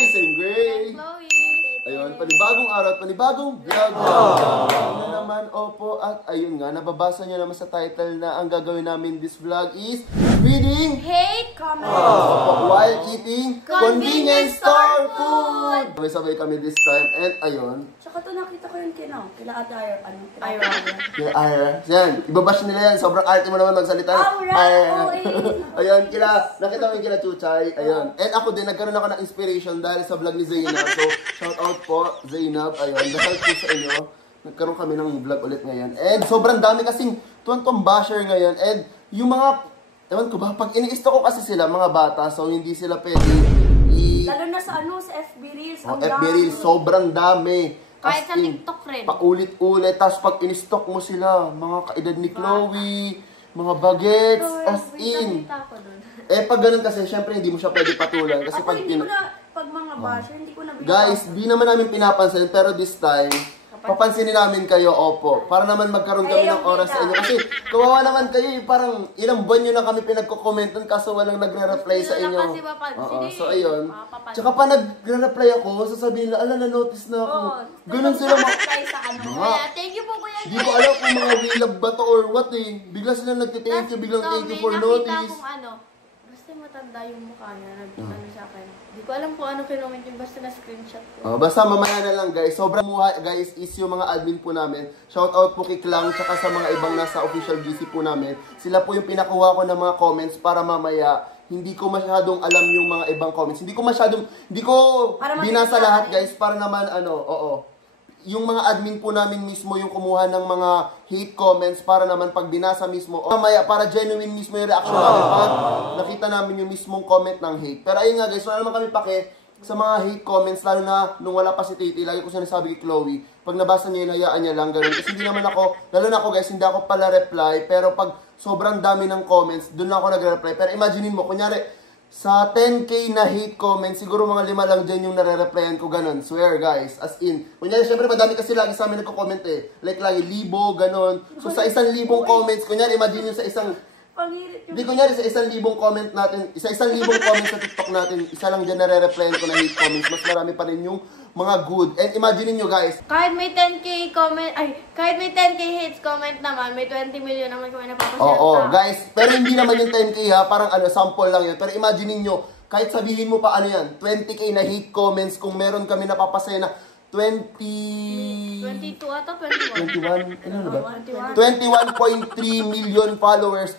guys, I'm Gray. Ayun, panibagong araw at panibagong vlog. Ayun na naman, opo. At ayun nga, nababasa nyo naman sa title na ang gagawin namin this vlog is reading hate comments while eating convenience store food. Sabay-sabay kami this time. And ayun. Tsaka to nakita ko yun kila Ate Ira. Kila Ira. Yan, ibabash nila yan. Sobrang arte mo naman magsalita. Ayun, nakita mo yung kila Chuchay. Ayun. And ako din, nagkaroon ako ng inspiration dahil sa vlog ni Zainab. So, shout out po, Zainab. Ayun, dahil po sa inyo, nagkaroon kami ng vlog ulit ngayon. And sobrang dami kasing tuwang-tuwang basher ngayon. And yung mga, ewan ko ba, pag ini-stock ko kasi sila, mga bata, so hindi sila pwede lalo na sa sa FB Reels. FB Reels, sobrang dami. Kahit sa TikTok rin. Paulit-ulit. Tapos pag in-stock mo sila, mga kaedad ni Chloe, mga bagets, as in. Eh pag ganun kasi, syempre hindi mo siya pwede patulan. Kasi pag mga basher, hindi ko na guys, di naman namin pinapansin, pero this time, papansinin namin kayo, opo. Para naman magkaroon kami ng oras sa inyo. Kasi kawawa naman kayo, parang ilang buwan nyo na kami pinagko-commentan kaso walang nagre-reply sa inyo. So ayun. Tsaka pa nagre-reply ako, sasabihin na, ala, na-notice na ako. Ganun sila thank you po kuya. Hindi ko alam kung mga wilab ba to or what eh. Bigla sila nagtithank you, biglang thank you for notice. Basta matanda yung mukha niya, nag-ano sa akin. Hindi ko alam kung ano kinoment yung basta na-screenshot ko. Basta mamaya na lang guys. Sobrang muha guys is yung mga admin po namin. Shout out po kay Klang tsaka sa mga ibang nasa official GC po namin. Sila po yung pinakuha ko ng mga comments para mamaya hindi ko masyadong alam yung mga ibang comments. Hindi ko binasa lahat guys para naman yung mga admin po namin mismo yung kumuha ng mga hate comments para naman pag binasa mismo, mamaya para genuine mismo yung reaction namin pag nakita namin yung mismong comment ng hate. Pero ayun nga guys, wala naman kami pake sa mga hate comments, lalo na nung wala pa si Titi. Lagi ko sinasabi kay Chloe, pag nabasa niya yun, hayaan niya lang ganun. Kasi hindi naman ako, lalo na ako guys, hindi ako pala reply, pero pag sobrang dami ng comments, doon na ako nagre-reply. Pero imaginein mo, kunyari, sa 10k na hate comments, siguro mga 5 lang dyan yung nare-replyan ko, ganun. Swear, guys. As in. Kunyari, syempre, madami kasi lagi sa amin nagko-comment eh. Like, lagi, 1,000, ganun. So, sa 1,000 comments, kunyari, imagine yun sa isang... Hindi, kunyari, sa 1,000 comment natin, sa 1,000 comments sa TikTok natin, isa lang dyan nare-replyan ko na hate comments. Mas marami pa rin yung mga good. And imagine nyo, guys. Kahit may 10k comment, kahit may 10k hates comment naman, may 20 million naman kung napapasya. Oo, guys. Pero hindi naman yung 10k ha, parang sample lang yun. Pero imagine nyo, kahit sabihin mo pa yan, 20k na hate comments kung meron kami napapasaya na 22 ata, 21. 21? Ano na ba? 21.3 million followers.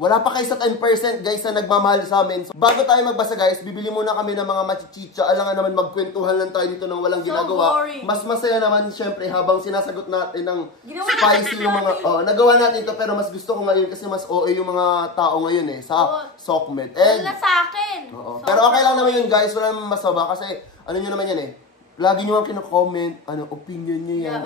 Wala pa kayo sa 10% guys na nagmamahal sa amin. So, bago tayo magbasa guys, bibili muna kami ng mga machichicha. Alangan naman magkwentuhan lang tayo dito nang walang ginagawa. Boring. Mas masaya naman syempre habang sinasagot natin ng spicy yung mga... nagawa natin ito pero mas gusto ko ngayon kasi mas OA yung mga tao ngayon eh sa SOCMED. Wala sa akin. Pero okay lang naman yun guys, wala naman masama kasi ano nyo naman yan eh. Lagi nyo ang kino-comment, opinion nyo yan.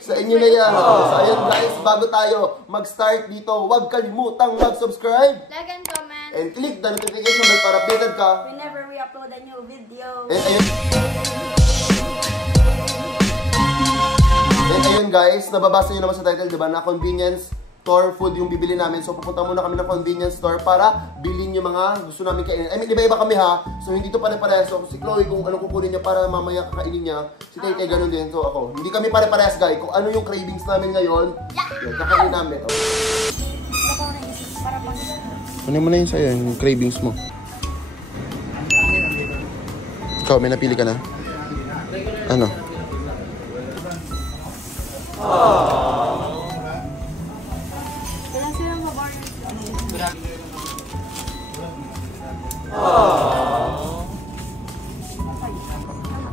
Sa inyo na yan. So, ayun guys, bago tayo mag-start dito, huwag kalimutang mag-subscribe. Like and comment. And click the notification bell para updated ka. Whenever we upload a new video. And ayun guys, nababasa nyo naman sa title, diba, na convenience store food yung bibili namin. So, pupunta muna kami ng convenience store para bilhin yung mga gusto namin kainin. I mean, iba-iba kami ha. So, hindi to pare-parehas. So, si Chloe, kung anong kukunin niya para mamaya kakainin niya. Si Tay, ganun din. So, ako. Hindi kami pare-parehas, guys. Kung ano yung cravings namin ngayon, yun, kakainin namin. Kunin mo na yun sa'yo, yung cravings mo. Ikaw, may napili ka na? Ano?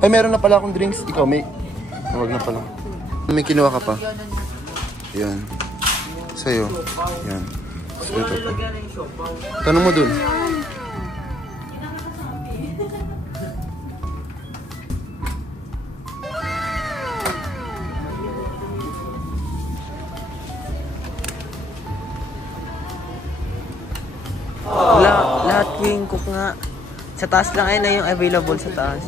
Ay, meron na pala akong drinks. Ikaw, may... Huwag na pala. May kinuha ka pa. Yan. Sa'yo. Yan. So, ito pa. Tanong mo dun. Lahat king cook nga. Sa taas lang ay na yung available sa taas.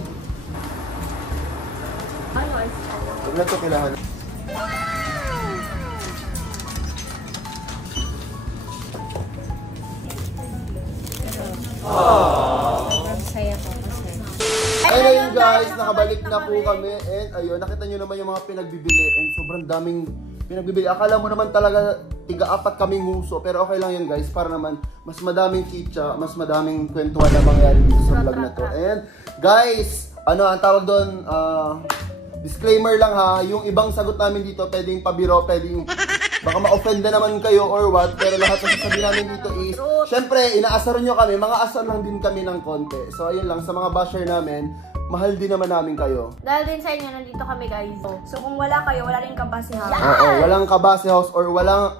Huwag na ito kailangan. Saya ko kasi. ngayon guys, nakabalik na po kami. And ayun, nakita nyo naman yung mga pinagbibili. And sobrang daming pinagbibili. Akala mo naman talaga tiga-apat kaming nguso. Pero okay lang yan guys, para naman mas madaming chicha, mas madaming kwentuhan na mangyari dito sa vlog na to. And guys, ano ang tawag doon? Disclaimer lang ha, yung ibang sagot namin dito pwedeng pabiro, pwedeng baka ma-offend na naman kayo or what, pero lahat ng sasabihin namin dito is, syempre, inaasaran nyo kami, mga asar lang din kami ng konti. So ayun lang, sa mga basher namin, mahal din naman namin kayo. Dahil din sa inyo, nandito kami guys. So kung wala kayo, wala rin kabase house. Oo, walang kabase house or wala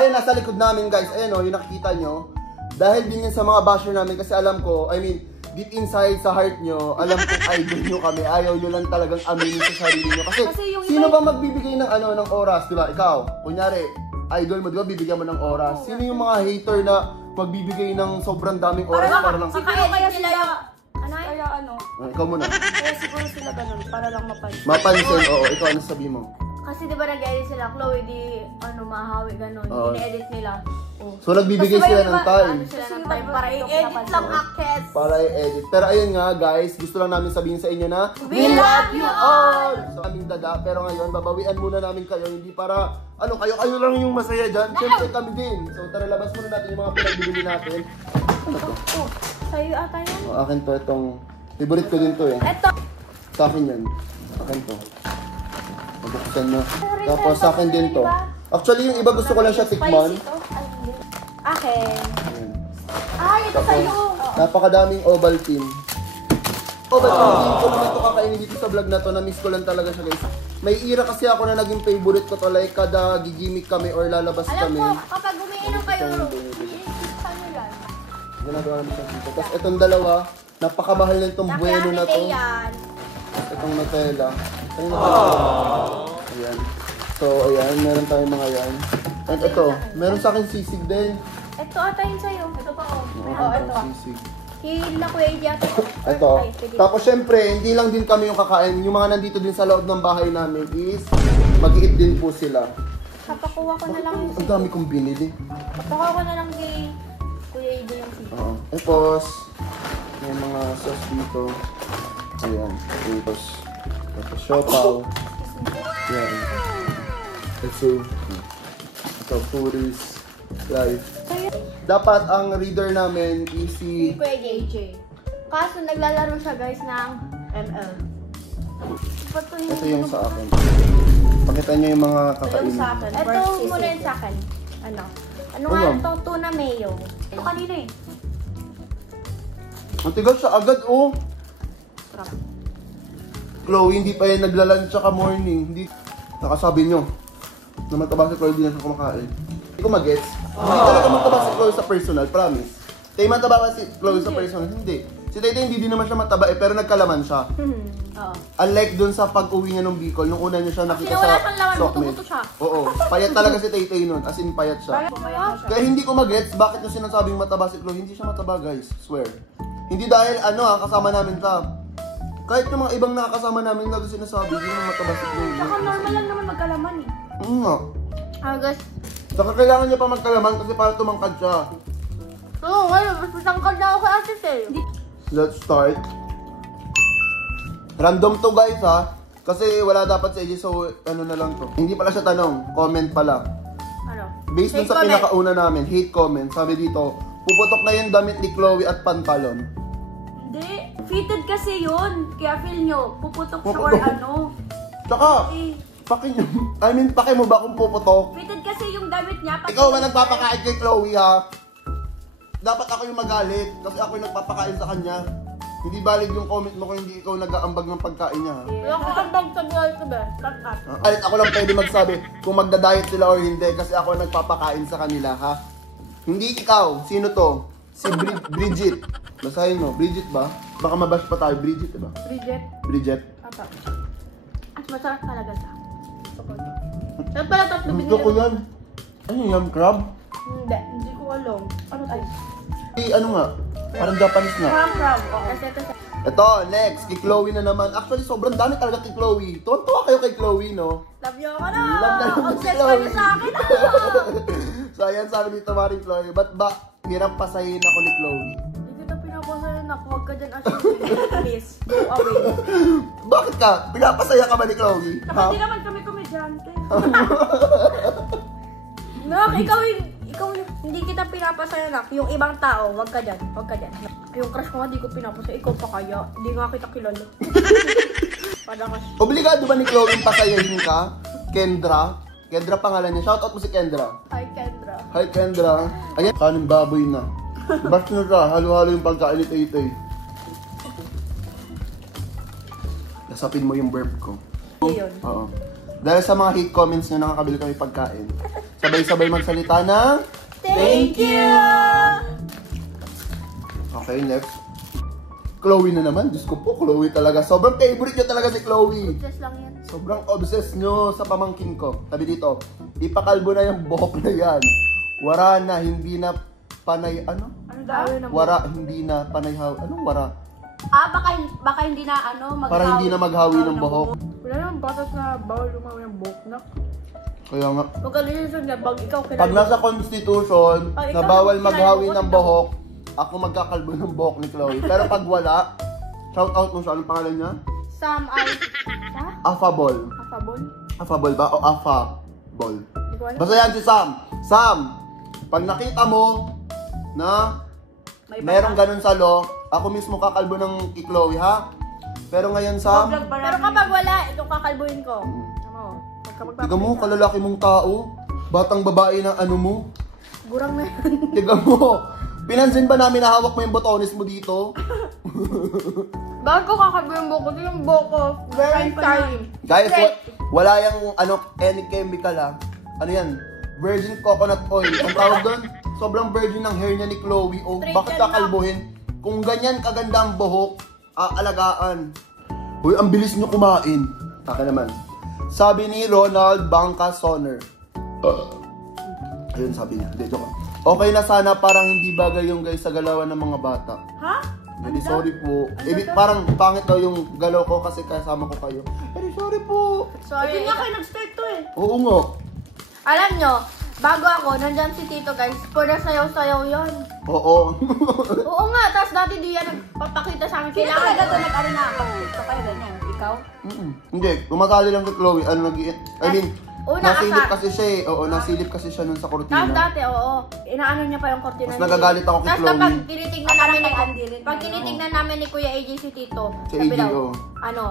yan nasa likod namin guys. Ayan o, yung nakikita nyo. Dahil din yan sa mga basher namin kasi alam ko, I mean, deep inside sa heart nyo, alam kong idol nyo kami. Ayaw nyo lang talagang aminin sa sarili nyo. Kasi sino ba magbibigay ng ng oras, di ba? Ikaw, kunyari, idol mo, di ba, bibigyan mo ng oras. Sino yung mga hater na magbibigay ng sobrang daming oras para lang... Kaya sila yung... Kaya ano? Ikaw muna. Kaya siguro sila ganun, para lang mapansin. Mapansin, oo. Ikaw, ano sabi mo? Kasi di ba nag-edit sila, Chloe, di mahahawi ganun. Oo. Ine-edit nila. Oh. So, nagbibigay sila ng time. Sila ng time para i-edit lang akes. Para i-edit. Pero ayun nga guys, gusto lang namin sabihin sa inyo na We love you all! So aming dada, pero ngayon babawian muna namin kayo, hindi para kayo lang yung masaya dyan. Siyempre kami din. So tara, labas muna natin yung mga pinagbibili natin. Ano to? Oh, sa'yo ata yan. Akin to, itong favorite ko din to eh. Eto. Sa akin yan. Akin to. Mabuksan na. Tapos sa akin din to. Actually yung iba gusto ko lang siya tikman. Akin. Ayan. Ay, ito sa'yo. Napakadaming Ovaltine. Ovaltine ko naman ito kakainin dito sa vlog na to. Na-miss ko lang talaga siya guys. May ira kasi ako na naging favorite ko to. Like kada gigimik kami or lalabas Alam kami. mo, kapag umiinom kayo, i-iisip nyo yan. Ginagawa namin siya dito. Tapos itong dalawa, napakamahal na itong bueno na to. yan. Tapos itong Nutella. Kanina pa ayan. So ayan, meron tayong mga yan. And ito, meron sa akin sisig din. Ito ata yun sa'yo. Ito pa oh. Oo, Ito. sisig. Hila ko yung ito. Ito. Tapos syempre, hindi lang din kami yung kakain. Yung mga nandito din sa loob ng bahay namin is mag-eat din po sila. Papakuha ko na lang yung Ang dami kong binili. Papakuha ko na lang kay Kuya Ido yung sisi. Oo. Tapos, may mga sauce dito. Ayan. Tapos siopaw. Ayan. Ito, Puris. Life. Dapat ang reader namin is si... Kuya JJ. Kaso naglalaro siya guys ng ML. Ito yung sa akin. Pakita niyo yung mga kakainin. Sa akin. Ito muna yung sa akin. Ano? Ano nga Ano? ito? Tuna mayo. Ito kanina eh. Ang tigal siya agad, oh. Chloe, hindi pa yan naglalunch tsaka morning. Hindi. Nakasabi nyo. Na mataba si Chloe, hindi na siya kumakain. Hindi ko mag-gets. Hindi talaga mataba si Chloe sa personal, promise. Tay, mataba ba si Chloe sa personal? Hindi. Si Tay hindi din naman siya mataba pero nagkalaman siya. Oo. Unlike dun sa pag-uwi niya ng Bicol, nung una niya siya nakita Wala sa siyang laman, Sokmed. buto-buto siya. Oo, payat talaga si Tay nun. As in, payat siya. Kaya hindi ko mag-gets bakit yung sinasabing mataba si Chloe. Hindi siya mataba, guys. Swear. Hindi dahil kasama namin siya. Kahit yung mga ibang nakakasama namin na sinasabi, hindi naman mataba si Chloe. Saka normal lang naman magkalaman eh. Nga. Agas. Saka kailangan niya pa magkalaman kasi para tumangkad siya. Oo, ngayon. Mas matangkad na ako kay Ate Sel. Let's start. Random to guys ha. Kasi wala dapat sa AJ so ano na lang to. Hindi pala siya tanong, comment pala. Ano? Based dun Hate sa comment. pinakauna namin, hate comment. Sabi dito, puputok na yung damit ni Chloe at pantalon. Hindi. Fitted kasi yun. Kaya feel nyo, puputok siya or Puputok. ano. Tsaka, Eh, paki mo ba kung puputok? fitted kasi yung damit niya. pati Ikaw ba yung- nagpapakain kay Chloe ha? Dapat ako yung magalit kasi ako yung nagpapakain sa kanya. Hindi valid yung comment mo kung hindi ikaw nag-aambag ng pagkain niya ha. Wala ko ambag sa buhay ko ba? Cut. Alit ako lang pwede magsabi kung magda-diet sila or hindi kasi ako ang nagpapakain sa kanila ha. Hindi ikaw. Sino to? Si Bridget. Basahin mo. Bridget ba? Baka mabash pa tayo. Bridget diba? Bridget. Bridget. Apa. At masarap talaga siya. Saan pala tatlo Gusto ko yan. Ano yan? Crab? Hindi ko alam. Ano tayo? Ano nga? Parang Japanese nga. Crab. Oo. Kasi ito sa... Ito, next. Kay Chloe na naman. Actually, sobrang dami talaga kay Chloe. Tuwan-tuwa kayo kay Chloe, no? Love you ako na! Love na yun si Obsessed Chloe. kayo sa akin ah! So, ayan sabi dito, Maring Chloe. Ba't ba hirap pasahin ako ni Chloe? Hindi kita pinapasayan ako. Huwag ka dyan as please. Go away. ka, pinapasaya ka ba ni Chloe? Saka hindi naman kami komedyante. Nak, ikaw hindi kita pinapasaya, nak. Yung ibang tao, wag ka dyan. Yung crush ko nga, di ko pinapasaya. Ikaw pa kaya. Hindi nga kita kilala. Padakas. Obligado ba ni Chloe yung pasayahin ka? Kendra? Kendra pangalan niya. Shoutout mo si Kendra. Hi, Kendra. Hi, Kendra. Ayan, kanin baboy na. Basta na ka, halo-halo yung pagkain ni Tay-Tay. Nasapin mo yung burp ko. Yun. Oo. Dahil sa mga hate comments nyo, nakakabili kami pagkain. Sabay-sabay magsalita ng... Thank you! Okay, next. Chloe na naman. Diyos ko po, Chloe talaga. Sobrang favorite nyo talaga si Chloe. Just lang yan. Sobrang obsessed nyo sa pamangkin ko. Sabi dito, ipakalbo na yung buhok na yan. Wara na, hindi na panay... Ano? Ano daw? Wara, hindi na panay... Anong wara? Baka hindi na maghawi. Para hindi na maghawi ng buhok. Wala naman batas na bawal lumawi ng buhok, nak. Kaya nga, Pagkalilisog na, pag ikaw kilala. pag nasa constitution Oh, na ikaw, bawal kilala maghawi mo, ng ikaw. buhok, ako magkakalbo ng buhok ni Chloe. Pero pag wala, shout out mo siya. Anong pangalan niya? Sam ay... Ha? Affable. Afabol? Affable ba? O affable? Hindi ko alam. Basta yan si Sam. Sam, pag nakita mo na merong ganun sa law, ako mismo kakalbo ng kay Chloe, ha? Pero ngayon, Sam, Pero kapag wala, itong kakalbuhin ko. Ano? tiga mo, kalalaki mong tao. Batang babae ng ano mo. Gurang na yun. Tiga mo, pinansin ba namin na hawak mo yung botones mo dito? Bakit ko kakalbo yung buhok ko? Ito yung buhok ko. Very time. Guys, wala yung any chemical, ha? Ano yan? Virgin coconut oil. Ang tawag doon, sobrang virgin ng hair niya ni Chloe. O, Straight bakit yan, kakalbuhin? Kung ganyan kaganda ang buhok, aalagaan. Uy, ang bilis nyo kumain. Taka naman. Sabi ni Ronald Bangka-Soner. Ayun, sabi niya. Hindi, joke. Okay na sana, parang hindi bagay yung guys sa galawan ng mga bata. Ha? Hindi, sorry po. Parang pangit daw yung galaw ko kasi kasama ko kayo. Pero sorry po. Sorry. Hindi nga kayo nag-start to eh. Oo nga. Alam nyo, bago ako, nandyan si Tito guys. Pura sayaw-sayaw yun. Oo. Oo nga, tapos dati di yan nagpapakita sa amin. Sino Kailangan talaga to nag-ano na ako? Ito kayo ganyan. Ikaw? Hindi, tumatali lang kay Chloe. Ano Una nasilip asa. kasi siya eh. Oo, nasilip kasi siya nun sa Tapos kortina. dati, oo. Inaano niya pa yung kortina. Mas nagagalit ako kay Tapos Chloe. kapag tinitignan namin ni Andy rin. pag tinitignan namin ni Kuya AJ si Tito, Si sabi AJ, daw, oo. ano,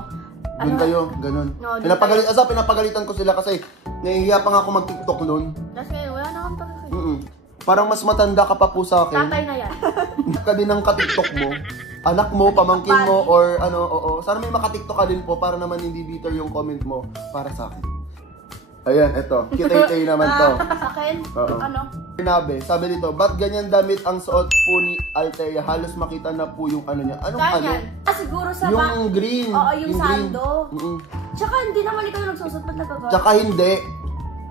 Doon kayo, ganun. No, doon Pinapagalitan ko sila kasi nahihiya pa nga ako mag-TikTok nun. Tapos ngayon, wala na kang pagkakas. Parang mas matanda ka pa po sa akin. Tatay na yan. Ka din ng ka-TikTok mo. Anak mo, pamangkin mo, or ano, oo. Sana may maka-TikTok ka din po para naman hindi bitter yung comment mo para sa akin. Ayan, eto. Kitay-tay naman to. Sa akin? Oo. Ano? Sinabi, sabi dito, ba't ganyan damit ang suot po ni Althea? Halos makita na po yung ano niya. Anong ano? Ganyan. Siguro sa Yung green. Oo, yung green. sando. Mm-mm. Tsaka hindi naman ikaw yung nagsusot. Ba't nagagawa? Tsaka hindi.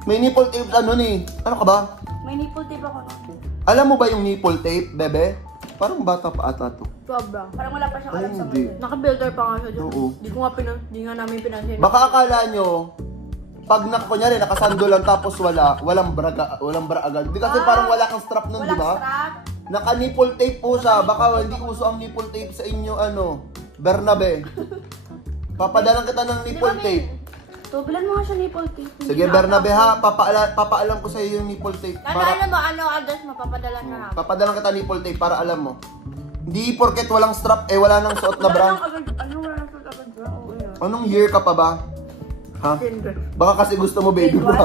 May nipple tape ano ni? Ano ka ba? May nipple tape ako no? Alam mo ba yung nipple tape, bebe? Parang bata pa ata to. Sobra. Parang wala pa siyang Ay, alam sa hindi. mundo. Naka-filter pa nga siya dyan. Oo. Di nga namin pinansin. Baka akala nyo, pag kunyari nakasando lang tapos walang bra agad. Di kasi parang wala kang strap nun, di Walang ba? strap. Naka-nipple tape po siya. Baka hindi uso ang nipple tape sa inyo, Bernabe. Papadalan kita ng nipple tape. So, bilan mo nga siya nipple tape. Hindi Sige, na Bernabe ako. ha. Papaalam ko sa iyo yung nipple tape. Ano mo, address mo, papadala na namin. Papadalan kita nipple tape para alam mo. Hindi porket walang strap, wala nang suot na bra. Wala nang agad bra? Oo, yun. Anong year ka pa ba? Ha? Baka kasi gusto mo baby bra.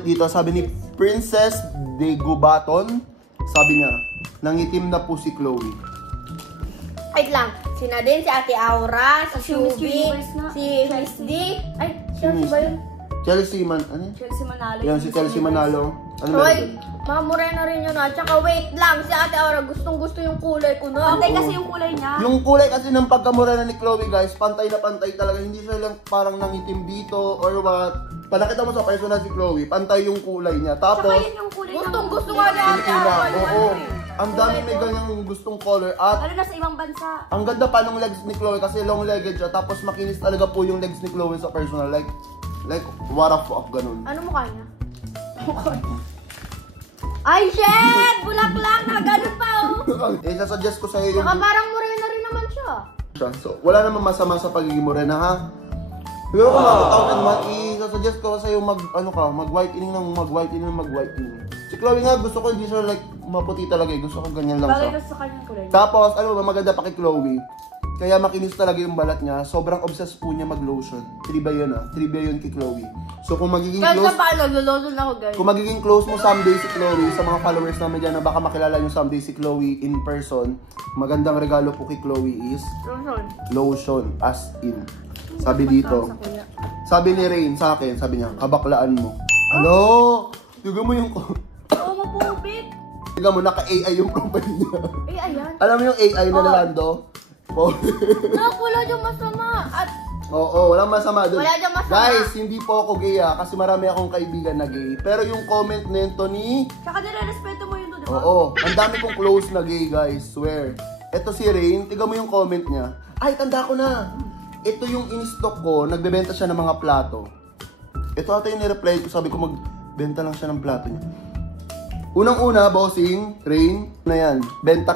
Dito, sabi ni Princess de Gubaton, sabi niya, nangitim na po si Chloe. Wait lang. Si Nadine, si Ate Aura, si Si Miss Shubi, Universe nga. si Miss D. Ay, siya ba yun? Chelsea Man, ano yun? Chelsea Manalo. Yan, si Chelsea Manalo. Ano meron Hoy, doon? mamura na rin yun ah. Tsaka wait lang, si Ate Aura, gustong-gusto yung kulay ko na. Pantay kasi yung kulay niya. Yung kulay kasi ng pagkamura na ni Chloe, guys, pantay na pantay talaga. Hindi siya lang parang nangitim dito or what. Panakita mo sa personal si Chloe, pantay yung kulay niya. Tapos, Tsaka yun yung kulay ng... Gustong-gusto nga ni Ate Pilipina. Aura. Oo. Ang dami may ganyang gustong color. At Lalo na sa ibang bansa. ang ganda pa ng legs ni Chloe kasi long-legged siya. Tapos makinis talaga po yung legs ni Chloe sa personal. Like what the fuck, ganun. Ano mukha niya? Ay, shit! Bulaklak! Nakaganon pa oh! Sasuggest ko sa'yo yung... Saka parang morena rin naman siya. So, wala namang masama sa pagiging morena, ha? Pero kung makataon naman, i-suggest ko sa'yo mag-whitening ng mag-whitening. Si Chloe nga, gusto ko hindi siya like maputi talaga eh. Gusto ko ganyan lang Bagay siya. ka sa kanyang kulay. Tapos, ano ba, maganda pa kay Chloe. Kaya makinis talaga yung balat niya. Sobrang obsessed po niya mag-lotion. Trivia yun Trivia yun kay Chloe. So, kung magiging Kahit close... na paano, lulodon ako guys. Kung magiging close mo someday si Chloe, sa mga followers namin dyan na baka makilala nyo someday si Chloe in person, magandang regalo po kay Chloe is Lotion. lotion, as in. Sabi dito, sabi ni Rain sa akin, sabi niya, kabaklaan mo. Ano? Tignan mo yung... Oo, mapupit. Tignan mo, naka-AI yung profile niya. Eh, ayan. Alam mo yung AI na Nalando? Nakakula yung masama. At Oo, walang masama doon. Wala dyan masama. Guys, hindi po ako gay kasi marami akong kaibigan na gay. Pero yung comment nito ni... Tsaka nire-respeto mo yun doon, di ba? Oo, ang dami kong close na gay guys, swear. Ito si Rain, tiga mo yung comment niya. Ay, tanda ko na. Ito yung in-stock ko, nagbebenta siya ng mga plato. Ito ata yung nireply ko, sabi ko magbenta lang siya ng plato niya. Unang-una, bossing, Rain, na yan.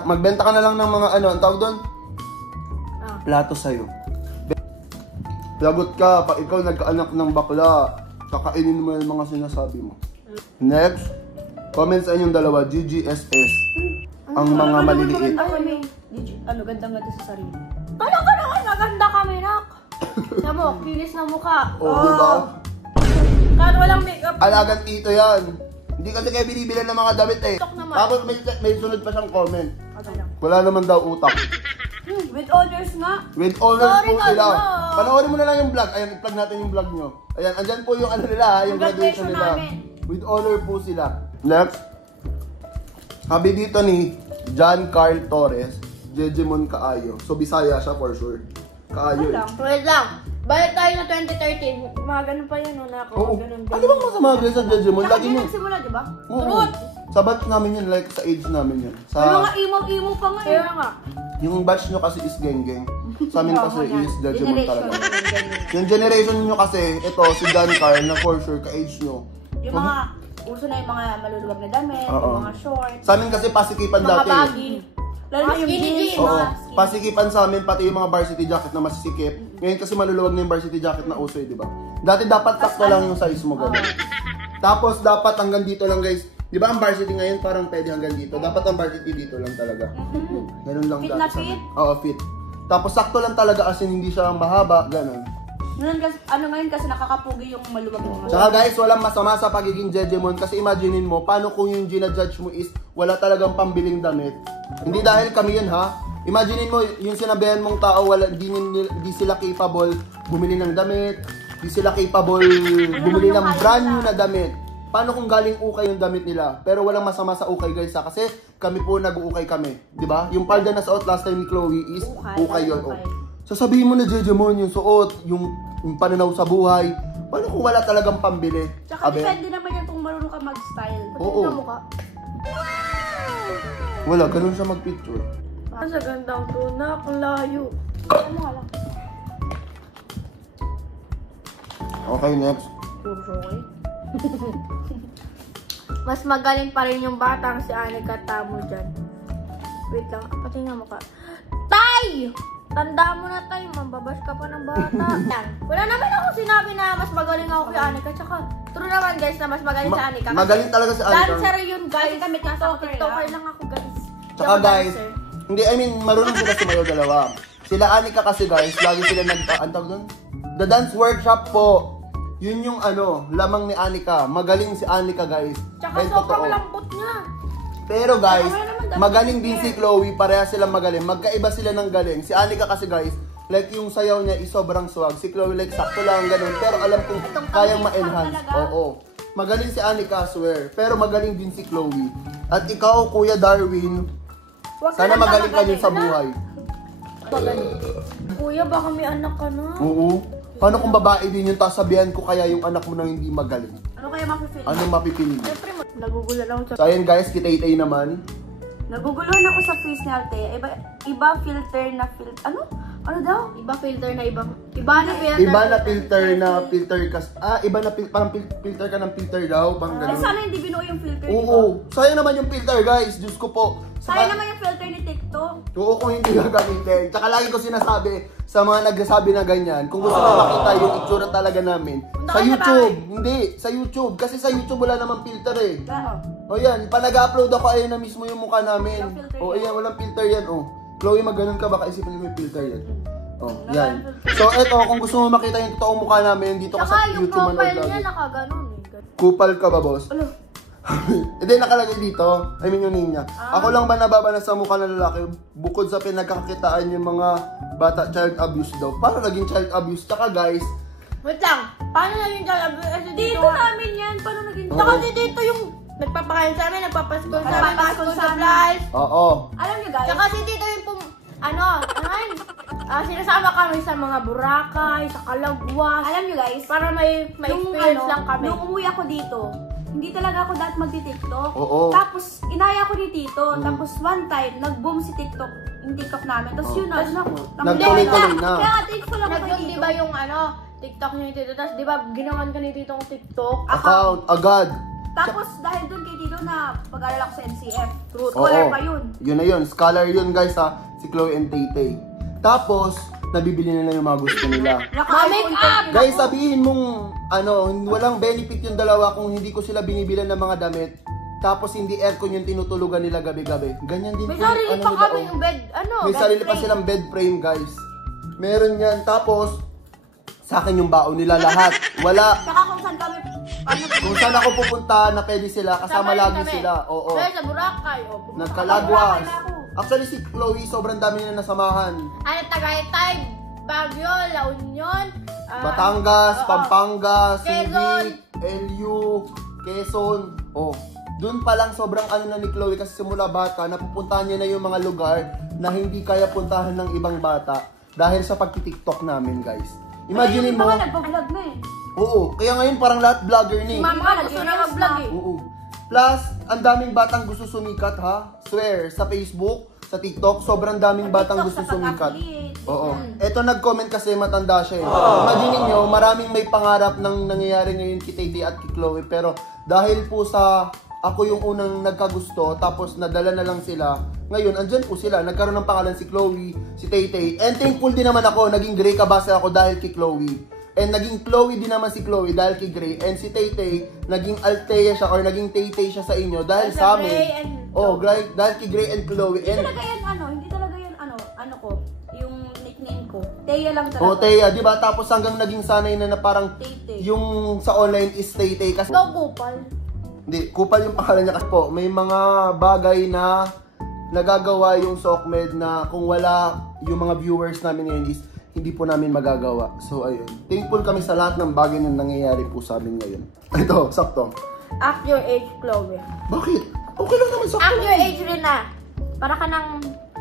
Magbenta ka na lang ng mga ang tawag doon? Plato sa'yo. Lagot ka, pa ikaw nagkaanak ng bakla. Kakainin mo yung mga sinasabi mo. Next, comment sa inyong dalawa, GGSS. Ang mga maliliit. Gandang-ganda sa sarili. talaga naman maganda kami, nak. Alam mo, kinis na mukha. Oh, diba? Kahit walang makeup. Alagang tito yan. Hindi kasi kayo binibilan ng mga damit eh. Tok naman. Tapos may sunod pa siyang comment. Okay lang. Wala naman daw utak. With honors nga. With honors Sorry po ka sila. na. Panoorin mo na lang yung vlog. Ayan, i-plug natin yung vlog nyo. Ayan, andyan po yung ano nila, yung graduation nila. namin. With honor po sila. Next. Sabi dito ni John Carl Torres, Jejemon Kaayo. So, Bisaya siya for sure. Kaayo eh. Wait lang. Balik tayo na 2013. Mga ganun pa yun, no, na ako. Oo. Ganun, Ano bang masama guys sa Jejemon? Tsaka Lagi din nyo. nagsimula, di ba? Oo. Sa batch namin yun, like sa age namin yun. May mga Sa, emo-emo pa nga Kaya eh. nga. yung batch nyo kasi is geng-geng. Sa amin kasi is Jejemon talaga. Generation. Yung generation nyo kasi, ito, si John Carl, na for sure, ka-age nyo. Yung mga, uso na yung mga maluluwag na damit, Oo. yung mga shorts, Sa amin kasi pasikipan mga dati. baggy. Lalo na yung Skinny jeans, jeans. Oo. mga skinny. Pasikipan sa amin, pati yung mga varsity jacket na masisikip. Ngayon kasi maluluwag na yung varsity jacket na uso eh, di ba? Dati dapat sakto lang yung size mo, gano'n. Tapos dapat hanggang dito lang guys. Di ba ang varsity ngayon parang pwede hanggang dito? Dapat ang varsity dito lang talaga. Ganun lang Fit dati na sa amin. fit? Oo, fit. Tapos sakto lang talaga as in hindi siya mahaba, gano'n. Ngayon kasi, ngayon kasi nakakapugi yung maluwag na mga. Tsaka guys, walang masama sa pagiging Jejemon kasi imaginein mo, paano kung yung ginajudge mo is wala talagang pambiling damit. Hindi dahil kami yun ha. Imaginein mo, yung sinabihan mong tao, di sila capable bumili ng damit, di sila capable bumili ng brand new na damit. Paano kung galing ukay yung damit nila? Pero walang masama sa ukay guys ha, kasi kami po nag-uukay kami. Di ba? Yung palda na suot last time ni Chloe is ukay yun. ukay. Sasabihin mo na Jejemon yung suot, yung pananaw sa buhay. Paano kung wala talagang pambili? Tsaka Abe? depende naman yan kung marunong ka mag-style. Oo. Sa mukha. Wala, ganun siya mag-picture. Sa gandang tuna, ang layo. Ano nga lang. Okay, next. Okay. Mas magaling pa rin yung batang si Anika Tamo dyan. Wait lang, pati nga mukha. Tay! Tanda mo na tay, mambabash ka pa ng bata. Yan. Wala naman ako sinabi na mas magaling ako kay Anika. Tsaka, true naman guys na mas magaling si Anika. Kasi Magaling talaga si Anika. dancer yun guys. Kasi kami TikToker TikToker lang ako guys. Tsaka guys, dancer. hindi, I mean, marunong sila sumayaw dalawa. Sila Anika kasi guys, lagi sila ang tawag doon? The dance workshop po. Yun yung lamang ni Anika. Magaling si Anika guys. Tsaka And sobrang totoo. lambot niya. Pero guys, Wala naman dapat magaling din si Chloe, pareha silang magaling. Magkaiba sila ng galing. Si Anika kasi guys, like yung sayaw niya is sobrang swag. Si Chloe like sakto lang ganun. Pero alam kong kayang ma-enhance. talaga. Oo. Magaling si Anika, swear. Pero magaling din si Chloe. At ikaw, Kuya Darwin, Huwag sana lang magaling ka din magaling, sa na. buhay. Kuya, baka may anak ka na. Oo. Paano kung babae din yung sabihan ko kaya yung anak mo nang hindi magaling? Ano kaya mafe-feel? Anong mapipili mo? Siyempre, nagugulat ako sa... So ayan guys, kitay-tay naman. Naguguluhan ako sa face ni Alte. Iba filter na filter. Ano? Ano daw? Iba filter na ibang. Iba na filter. Iba na filter kas. Iba na parang filter ka ng filter daw, pang Ay, ganun. sana hindi binuo yung filter, di ba? Oo, sayang naman yung filter, guys. Diyos ko po. Sayang naman yung filter ni TikTok. Oo, kung hindi gagamitin. Tsaka lagi ko sinasabi sa mga nagsasabi na ganyan, kung gusto mo makita yung itsura talaga namin, sa YouTube. Hindi, sa YouTube. Kasi sa YouTube wala namang filter eh. O yan, pa nag-upload ako, ayun na mismo yung mukha namin. Walang filter O yan. ayan, walang filter yan. O, Chloe, maganon ka, baka isipin mo yung filter yan. O, yan. So, eto, kung gusto mo makita yung totoong mukha namin, dito ka Saka sa yung YouTube Manood profile niya Vlog. nakaganon eh. Kupal ka ba, boss? Ano? Hindi, nakalagay dito. I mean, yung name niya. Ako lang ba nababanas sa mukha ng lalaki bukod sa pinagkakakitaan yung mga bata child abuse daw. Para naging child abuse. Tsaka guys, Wait lang. Paano naging job? Dito namin yan. Paano naging Saka dito yung nagpapakain sa amin, nagpapaskol sa amin, Nagpapaskol school sa amin. supplies. oo. Alam niyo guys, Saka si Tito yung sinasama kami sa mga Boracay, sa Kalagwas. alam niyo guys, Para may experience lang kami. Nung umuwi ako dito, hindi talaga ako dati magti-TikTok. Oo. Tapos, inaya ko ni Tito. Tapos, one time, nag-boom si TikTok, yung TikTok namin. Tapos, yun na, Nagtuloy-tuloy na. Kaya, thankful ako kay Nag-boom, Tito. di ba yung TikTok niya ni Tito? Tapos, di ba, ginawan ka ni Tito yung TikTok? Account, agad. Tapos, dahil dun kay Tito na pag-aaral ako sa NCF, Oo. scholar pa yun. Yun na yun. Scholar yun guys ha. Si Chloe and Tay-Tay. Tapos, nabibili nila yung mga gusto nila. Naka-iPhone Make up! 13 Guys, ako. sabihin mong, walang benefit yung dalawa kung hindi ko sila binibilan ng mga damit. Tapos hindi aircon yung tinutulugan nila gabi-gabi. Ganyan din May po yung sarili pa nila, kami oh. yung bed, May bed sarili pa frame. silang bed frame, guys. Meron yan. Tapos, sa akin yung baon nila lahat. Wala. Saka kung saan kami, Kung saan ako pupunta na pwede sila, kasama rin lagi kami. sila. Oo. Kaya sa Boracay, pumunta Nagkalagwas. Wala ako. Actually, si Chloe, sobrang dami na nasamahan. kami. Tagaytay, Baguio, La Union, Batangas, oo. Pampanga, Quezon. Subic, LU, Quezon. Oh, doon pa lang sobrang na ni Chloe kasi simula bata, napupuntahan niya na yung mga lugar na hindi kaya puntahan ng ibang bata dahil sa pagti-TikTok namin, guys. Imagine Ayun, mo. baka nagpa-vlog na eh. Oo, kaya ngayon parang lahat vlogger ni. Mama gusto na mag-vlog eh. Oo. Plus, ang daming batang gusto sumikat ha. Swear, sa Facebook, sa TikTok, sobrang daming batang gusto TikTok sa sumikat. pag-affiliate. Oo. Ito nag-comment kasi matanda siya eh. Imagine niyo, maraming may pangarap ng nangyayari ngayon kay Tay at kay Chloe. Pero dahil po sa ako yung unang nagkagusto, tapos nadala na lang sila. Ngayon, andyan po sila. Nagkaroon ng pangalan si Chloe, si Tay. And thankful din naman ako, naging Gray Kabase ako dahil kay Chloe. And naging Chloe din naman si Chloe dahil kay Gray. And si Tay, naging Althea siya or naging Tay siya sa inyo dahil Sa sa amin. Gray and Oh, Gray, dahil kay Gray and Chloe. Hindi And talaga yan hindi talaga yan ano ko, yung nickname ko. Teya lang talaga. oh, Thea, di ba? Tapos hanggang naging sanay na parang Tay. yung sa online is Tay. Kasi Ikaw, Kupal. hindi, Kupal yung pangalan niya kasi po. May mga bagay na nagagawa yung Sokmed na kung wala yung mga viewers namin ngayon is hindi po namin magagawa. So, ayun. Thankful kami sa lahat ng bagay na nangyayari po sa amin ngayon. Ito, sakto. Act your age, Chloe. Bakit? Okay lang naman sakto. Act your age rin na. Para ka ng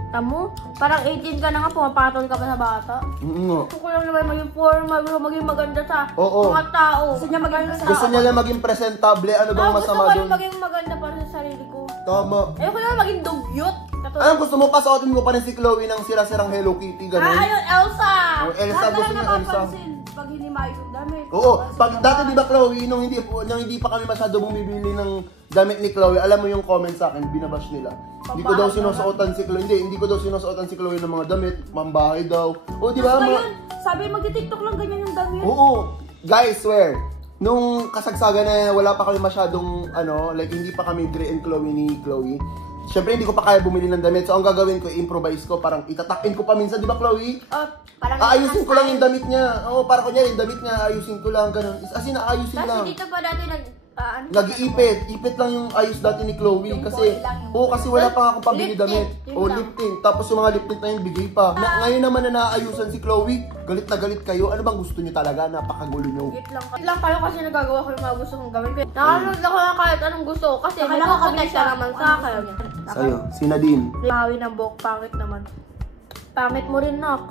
tamo. Parang 18 ka na nga, pumapatol ka pa sa bata. Oo. Gusto ko lang naman maging formal, maging maganda sa Oo. mga tao. Gusto niya maging sa Gusto niya lang maging presentable. Ano bang Gusto masama ko rin doon? maging maganda para sa sarili ko. Tama. Ayoko naman maging dugyot. Anong gusto mo? Pasuotin mo pa rin si Chloe ng sira-sirang Hello Kitty, ganun? Ayun, Elsa! O, Elsa, Lahat gusto na niya Elsa. napapansin pag hinimayos yung damit. Oo, pag dati di ba Chloe, nung hindi pa kami masyado bumibili ng damit ni Chloe, alam mo yung comment sa akin, binabash nila. Hindi ko daw sinusuotan si Chloe, hindi ko daw sinusuotan si Chloe ng mga damit, mambahay daw. O di ba? So yun, sabi magti-TikTok lang ganyan yung damit. Oo. Guys, swear, nung kasagsagan na wala pa kami masyadong, like hindi pa kami Gray and Chloe ni Chloe, syempre hindi ko pa kaya bumili ng damit. So ang gagawin ko, improvise ko, parang itatakin ko pa minsan, di ba Chloe? Parang Aayusin ko lang yung damit niya. Oo, para kunyari yung damit niya, ayusin ko lang, ganun. As in, aayusin Kasi lang. dito pa dati Nag-iipit. Ipit lang yung ayos dati ni Chloe. Kasi, kasi wala pa nga akong pambili Lip damit. tint, yun O, lang. lip tint. Tapos yung mga lip tint na yun, bigay pa. Ngayon naman na naaayusan si Chloe, galit na galit kayo. Ano bang gusto niyo talaga? Napakagulo niyo. Git lang kayo kasi nagagawa ko yung mga gusto kong gawin. Nakanood ako ng kahit anong gusto ko kasi may nakakonekta naman sa akin. Sa'yo, si Nadine. Hawi ng buhok, pangit naman. Pangit mo rin, Nak.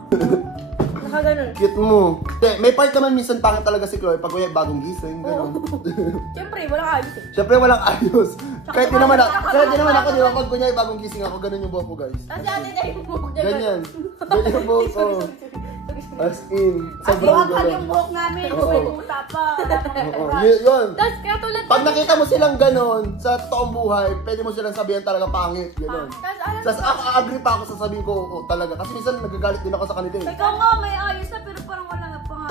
Nakaganon. Cute mo. May part naman minsan pangit talaga si Chloe pag kuya bagong gising. Ganun. Siyempre, walang ayos eh. Siyempre walang ayos. Kahit di naman ako, di ba? Pag kunyari bagong gising ako, ganun yung buhok ko, guys. Kasi ate tayo yung buhok niya. Ganyan. Ganyan yung buhok ko. As in, As sobrang buhag ganun. yung buhok namin. Oo. May puta pa. Oo, yun. Tapos kaya tulad Pag nakita mo silang ganon sa totoong buhay, pwede mo silang sabihin talaga pangit, ganon. Tapos alam Tapos agree pa ako sa sabihin ko, oo, talaga. Kasi minsan nagagalit din ako sa kanila eh. Ikaw nga may ayos na pero parang wala nga pa nga.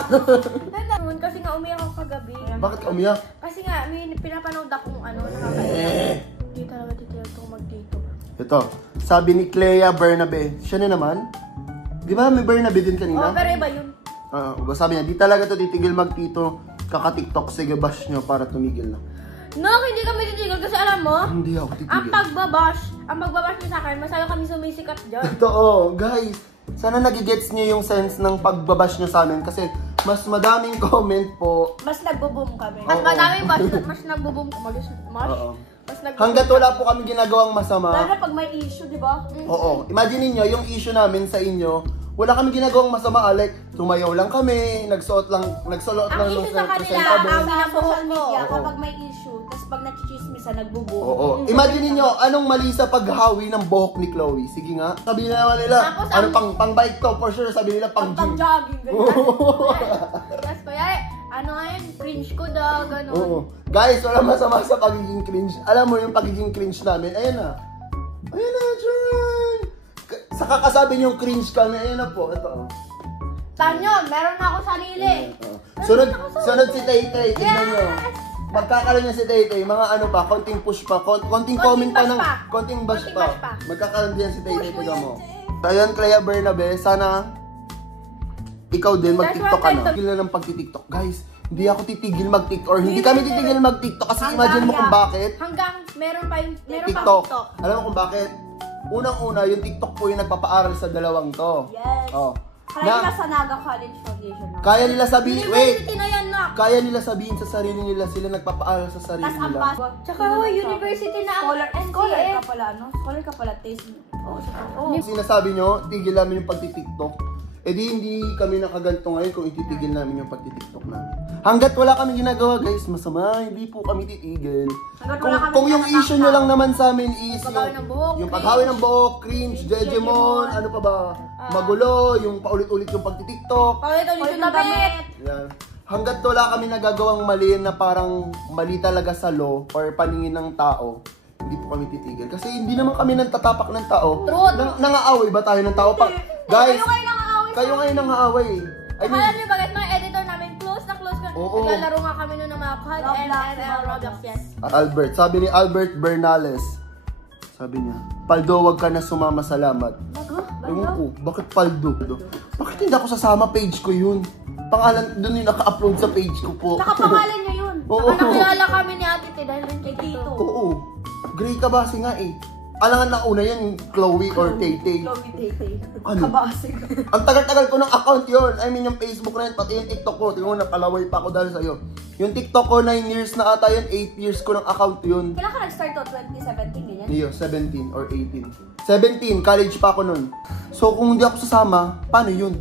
mo, kasi nga umiyak ako kagabi. Bakit ka umiyak? Kasi nga, may pinapanood akong nakakaiyak. Hindi talaga titira itong magdito. Ito, sabi ni Clea Bernabe, siya na naman. Di ba may Bernabe din Oo, kanina? pero iba yun. Sabi niya, di talaga to titigil magtito, kaka-tiktok, sige bash nyo para tumigil na. No, hindi kami titigil kasi alam mo, Hindi ako titigil. ang pagbabash niyo sa akin, masayo kami sumisikat dyan. Totoo, guys. Sana nagigets niyo yung sense ng pagbabash niyo sa amin kasi mas madaming comment po. Mas nagbo-boom kami. Mas Oo. madaming bash, mas nagbubum, Oo. mas nagbubum. Hanggat wala po kami ginagawang masama. Lalo pag may issue, di ba? Oo. Imagine niyo yung issue namin sa inyo, wala kami ginagawang masama, like tumayaw lang kami, nagsuot lang Ang ng issue sa kanila, presentable. ang Sa social media, Oo. kapag may issue, tapos pag nachichismisan, nagbo-boom. Oo. Imagine niyo anong mali sa paghawi ng buhok ni Chloe. Sige nga. Sabi naman nila, Tapos ano pang bike to for sure, sabi nila pang gym. Pang-jogging, ganyan. Tapos kaya, ano nga yun, cringe ko daw, gano'n. Oo. Guys, wala masama sa pagiging cringe. Alam mo yung pagiging cringe namin, ayan na. Ayan na, John! Sa kakasabi niyong cringe kami, ayan na po. Ito. Tanyo, meron na ako sarili. Sunod si Tay-Tay, tignan niyo. Magkakaroon niya si Tay-Tay, mga ano pa, konting push pa, konting comment pa bash ng, pa. konting bash Konting pa. bash pa. Magkakaroon din si Tay-Tay, tignan mo. So, ayun, Clea Bernabe, sana ikaw din mag-TikTok ka na. Tigil na ng pag-TikTok. Guys, hindi ako titigil mag-TikTok or hindi kami titigil mag-TikTok kasi imagine mo kung bakit. Hanggang meron pa TikTok. TikTok. Alam mo kung bakit? Unang-una, yung TikTok po yung nagpapaaral sa dalawang to. Yes. Oh. Kaya nila sa Naga College Foundation na. Kaya nila sabihin, wait, University na yan, nak. kaya nila sabihin sa sarili nila, sila nagpapaaral sa sarili Tapos ang nila. passport. Tsaka, university na ang Scholar NCF. ka pala, no? Scholar ka pala, taste. Oo. Sinasabi nyo, tigil namin yung pagtitiktok. Eh di hindi kami nakaganto ngayon kung ititigil namin yung pagtitiktok namin. Hanggat wala kami ginagawa guys, masama, hindi po kami titigil. Hanggat wala kami Kung yung pinatapos. issue nyo lang naman sa amin is Paghawi ng buhok, yung paghawi ng buhok, cringe, Jejemon, ano pa ba, magulo, yung paulit-ulit yung pagtitiktok. Paulit-ulit yung Yung damit. Yan. Hanggat wala kami nagagawang mali na parang mali talaga sa law or paningin ng tao, hindi po kami titigil. Kasi hindi naman kami nantatapak ng tao. Truth. Nangaaway ba tayo ng tao? Guys, Kayo kayo nang-aaway. kayo ngayon nangaaway. I mean, Alam niyo ba guys, mga editor namin, close na close ka. Oo. Naglalaro nga kami noon ng mga COD Roblox, and Roblox, yes. Albert, sabi ni Albert Bernales, sabi niya, Paldo, wag ka na sumama, salamat. Ewan ko, bakit Paldo? Bakit hindi ako sasama, page ko yun? Pangalan, doon yung naka-upload sa page ko po. Nakapangalan nyo yun. Oo. Nakilala kami ni Ate T dahil rin kay Tito. Oo. Gray Kabasi nga eh. Alangan na una yan, yung Chloe or Tay-Tay. Chloe Tay-Tay. Ano? Kabasig. Ang tagal-tagal ko ng account yon. I mean, yung Facebook na yun, pati yung TikTok ko. Tingnan mo, napalaway pa ako dahil sa'yo. Yung TikTok ko, 9 years na ata yun, 8 years ko ng account yun. Kailan ka nag-start to? 2017, ganyan? Iyo, 17 or 18. 17, college pa ako nun. So, kung hindi ako sasama, paano yun?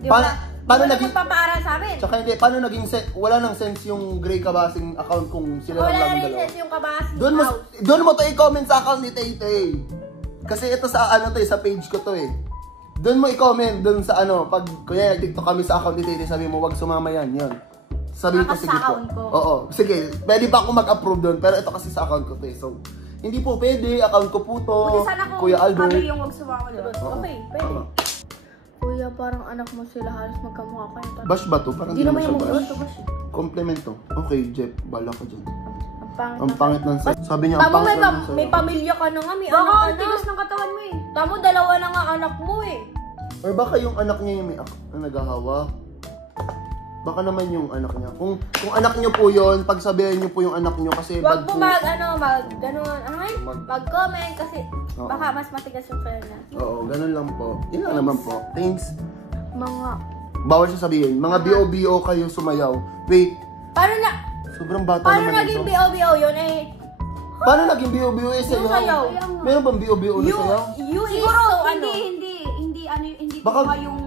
Paano Wala naging... magpapaaral sa amin. Tsaka hindi, paano naging... wala nang sense yung Gray Kabasing account kung sila lang Wala lang rin dalawa. sense yung kabasi house. Doon mo to i-comment sa account ni Tay-Tay. Kasi ito sa ano to eh, sa page ko to eh. Doon mo i-comment doon sa ano, pag kuya nag-TikTok kami sa account ni Tay-Tay, sabi mo wag sumama yan, yun. Sabi ko Sa sige po. account ko. Oo, sige. Pwede pa ako mag-approve doon, pero ito kasi sa account ko to eh. So, hindi po pwede, account ko po to. Buti sana kung Kuya Albert. kami yung magsumama, diba? Oo. Okay, pwede. Tama. Kuya, parang anak mo sila halos magkamukha kayo. Bash ba to? Parang Hindi naman siya yung bash. mga ito bash. Komplemento. Okay, Jeff, bala ka dyan. Ang pangit. Ang pangit ng set. Sabi niya, ang Tamo, pangit ng may pamilya ka na nga, may Baka anak ang ka na. tigas ng katawan mo eh. Tamo, dalawa na nga anak mo eh. Or baka yung anak niya yung may naghahawak. Baka naman yung anak niya. Kung anak niyo po yon, pagsabihin niyo po yung anak niyo kasi Huwag bad po po. mag-comment kasi Oo. baka mas matigas yung kaya na. Oo, ganun lang po. Yun lang naman po. Thanks. Mga, Bawal siya sabihin. Mga BO-BO kayo sumayaw. Wait, sobrang bata paano naman naging ito. BO-BO yun eh? Paano naging BO-BO eh Yung sayaw. sayaw? Meron bang BO-BO na sayaw? You is Siguro, so hindi ano? hindi Baka- pa yung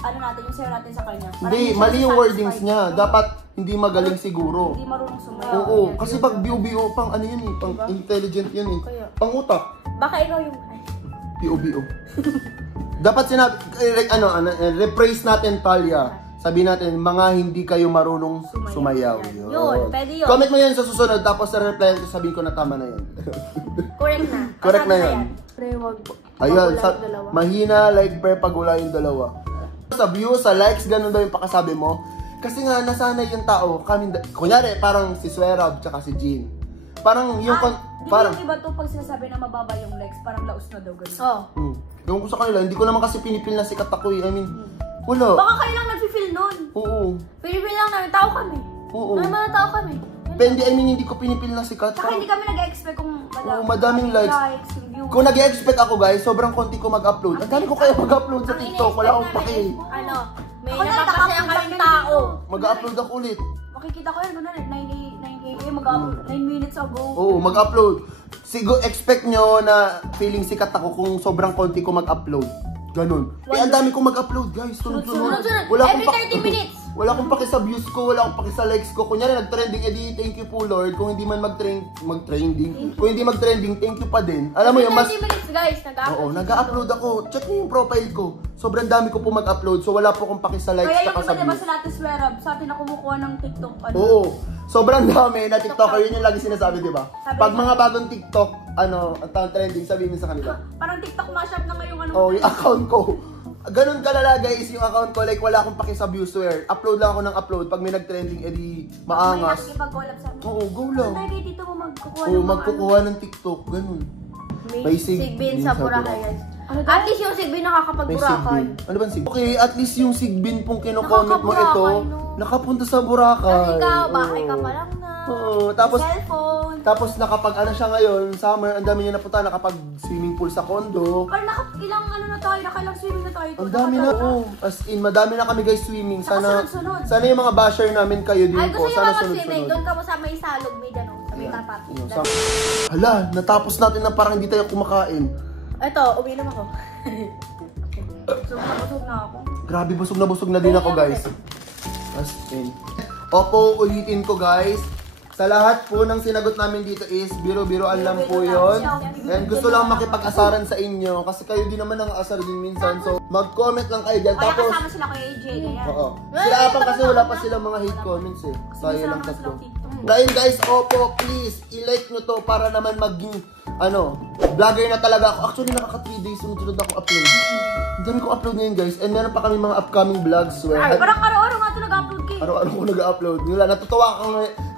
ano natin, yung sayo natin sa kanya. Parang Hindi, siya mali yung wordings satisfied. niya. Dapat hindi magaling siguro. Hindi marunong sumayaw. Oo, kasi pag BO-BO, pang ano yun eh, pang intelligent yun eh. Kaya. Pang utak. Baka ikaw yung... BO-BO. Dapat sinabi, rephrase natin, Talia. Sabi natin, mga hindi kayo marunong sumayaw. Yun, pwede yun. Comment mo yun sa susunod, tapos sa reply, sabihin ko na tama na yun. Correct na. Correct na Kasama yan. Pre, wag. Ayun, Pagula yung dalawa. mahina, like, per pagula yung dalawa. Sa views, sa likes, ganun daw yung pakasabi mo. Kasi nga, nasanay yung tao. Kunyari, parang si Swerab, tsaka si Jean. Parang yung... Di ba yung iba to pag sinasabi na mababa yung legs, parang laos na daw ganun. Oh. Yung ko sa kanila, hindi ko naman kasi pinipil na sikat ako eh. I mean, wala. Baka kayo lang nag-feel nun. Oo. Pilipin lang namin. Tao kami. Oo. Normal na tao kami. Hindi, I mean, hindi ko pinipil na sikat. Saka hindi kami nag-expect kung madaming likes. yung views. Kung nag-expect ako guys, sobrang konti ko mag-upload. Ang dami ko kaya mag-upload sa Ang TikTok. Wala akong ina-expect paki. namin, ano, may Ako na, napapasaya nakapag- kaming tao. Mag-upload ako ulit. Makikita ko yan, ganun, 9 a.m. mag-upload, 9 minutes ago. Oo, mag-upload. Expect nyo na feeling sikat ako kung sobrang konti ko mag-upload. Ganun. Eh, ang dami ko mag-upload, guys. Sunod-sunod. Sunod-sunod. Wala akong Every 30 minutes. Wala akong paki sa views ko, wala akong paki sa likes ko. Kunyari, nag-trending, edi thank you po, Lord. Kung hindi man mag-trending. Kung hindi mag-trending, thank you pa din. Alam mo yung mas... 30 minutes guys, nag-upload. Oo, nag-upload ako. Check mo yung profile ko. Sobrang dami ko po mag-upload, so wala po akong paki sa likes Kaya yung tsaka sa iba diba views. sa natin Swerab, sa atin na kumukuha ng TikTok. Ano? Oo. Sobrang dami na TikToker, yun yung lagi sinasabi, di ba? Sabi Pag niya. mga bagong TikTok, ang trending, sabihin mo sa kanila. Parang TikTok mashup na ngayong ano. Oh, yung account ko. Ganun kalala guys, yung account ko, like wala akong paki sa viewsware. Upload lang ako ng upload. Pag may nag-trending, edi maangas. May nakikipag-collab sa amin. Oo, go lang. Tayo kay dito mo magkukuha Oo, ng mga magkukuha ng TikTok, ganun. May Sigbin sa Boracay guys. Ano At least yung Sigbin May nakakapag-Boracay. Sigbin. Ano ba Sigbin? Okay, at least yung Sigbin pong kino-comment mo ito, Nakaka-Boracay, no? nakapunta sa Boracay. Kasi ikaw, bahay ka Oo. pa lang na. Oo, tapos cellphone. nakapag ano siya ngayon, summer, ang dami niya napunta, nakapag swimming pool sa condo. Parang ilang ano na tayo, nakailang swimming na tayo. Ang dami na, oo. As in, madami na kami guys swimming. Sana, sunod-sunod. sana yung mga basher namin kayo din Ay, po. gusto nyo Sana ba mag-swimming? sunod-sunod. Doon ka mo sa may salog, may gano'n. Sa may tapat. Hala, natapos natin na parang hindi tayo kumakain. Ito, uminom ako. Busog na ako. Grabe, busog na din ako guys. As in. Opo, ulitin ko guys. Sa lahat po ng sinagot namin dito is biro-biroan lang po yon. And gusto lang makipag-asaran sa inyo kasi kayo din naman ang asar din minsan. So, mag-comment lang kayo dyan. Kaya Tapos, kasama sila kay AJ, ganyan. oo. Sila apang kasi wala pa silang mga hate comments eh. Tayo Sila lang mga tatlo. silang TikTok. Dahil guys, opo, please, i-like nyo to para naman maging, vlogger na talaga ako. Actually, nakaka 3 days sunod-sunod ako upload. Ang dami ko upload ngayon guys. And meron pa kami mga upcoming vlogs. Ay, parang araw-araw nga ito nag-upload kayo. Araw-araw ko nag-upload.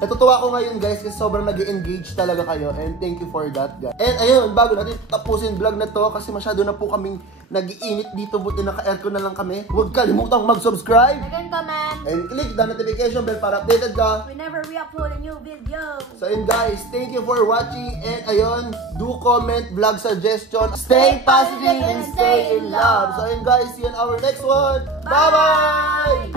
Natutuwa ako ngayon guys kasi sobrang nag-engage talaga kayo. And thank you for that guys. And ayun, bago natin tapusin vlog na to kasi masyado na po kaming nag-iinit dito. Buti naka-aircon na lang kami. Huwag kalimutang mag-subscribe. Again, comment. And click the notification bell para updated ka. Whenever we upload a new video. So yun guys, thank you for watching. And ayun, do comment, vlog suggestion. Stay positive and stay in love. So yun guys, see you in our next one. Bye-bye!